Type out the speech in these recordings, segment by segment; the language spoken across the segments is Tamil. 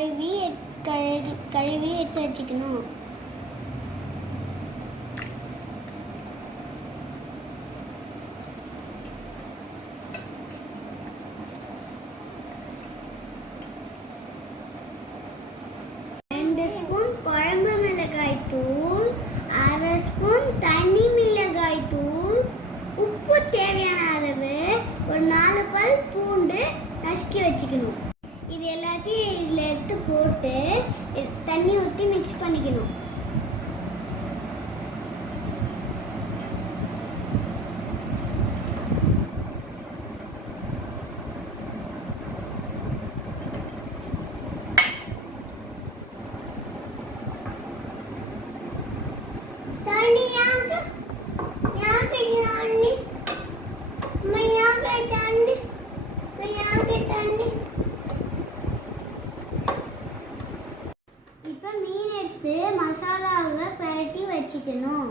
கழுவி கழுவி கழுவி எடுத்து வச்சுக்கணும். ரெண்டு ஸ்பூன் குழம்பு மிளகாய் தூள் அரை ஸ்பூன் தனி மிளகாய் தூள். உப்பு தேவையான அளவு ஒரு நாலு பல் பூண்டு நசுக்கி வச்சுக்கணும். இது எல்லாத்தையும் எடுத்து போட்டு தண்ணி ஊற்றி மிக்ஸ் பண்ணிக்கணும் தண்ணி யாரு யாரு யாரு மையாவே தண்ணி மையாவே தண்ணி இப்போ மீன் எடுத்து மசாலாவை பரட்டி வச்சுக்கணும்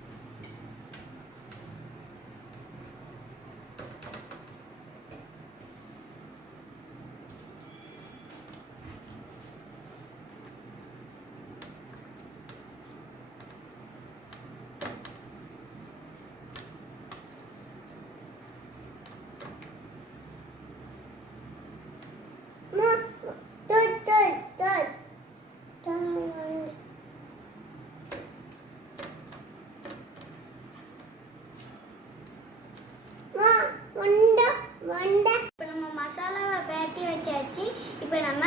இப்போ நம்ம மசாலாவை பரட்டி வச்சாச்சு இப்போ நம்ம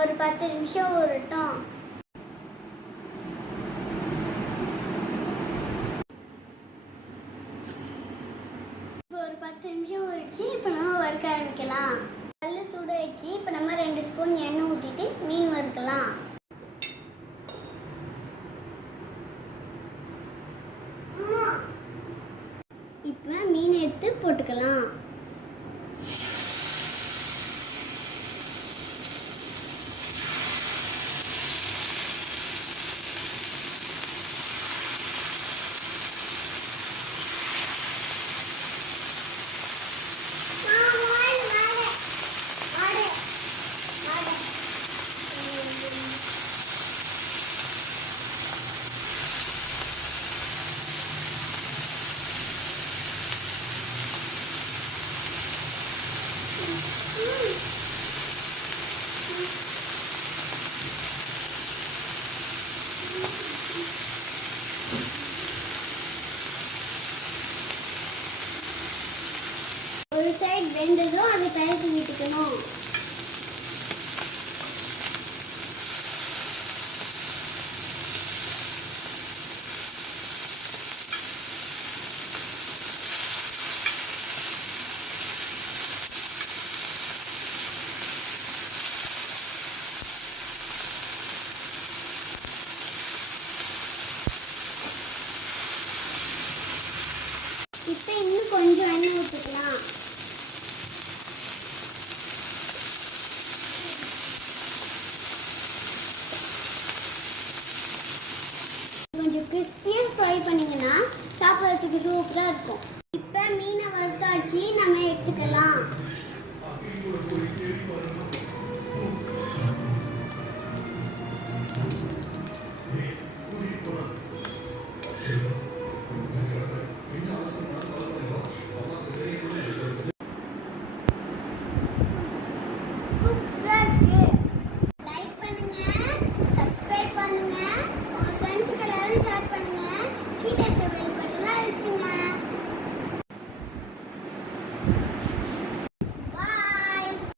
ஒரு பத்து நிமிஷம் உருட்டோம் ஒரு பத்து நிமிஷம் ஊறிச்சு இப்போ நம்ம வறுக்க ஆரம்பிக்கலாம். கல் சூடாயிடுச்சு. இப்போ நம்ம ரெண்டு ஸ்பூன் எண்ணெய் ஊற்றிட்டு மீன் வறுக்கலாம். இப்போ மீன் எடுத்து போட்டுக்கலாம். ஒரு சைடு வெந்ததும் அதை பரட்டி விட்டுக்கணும் இப்போ இன்னும் கொஞ்சம் எண்ணெய் ஊற்றிக்கலாம் கொஞ்சம் கிறிஸ்பியாக ஃப்ரை பண்ணிங்கன்னா சாப்பிட்றதுக்கு சூப்பராக இருக்கும். இப்போ மீனை வறுத்தாச்சு நம்ம எடுத்துக்கலாம்.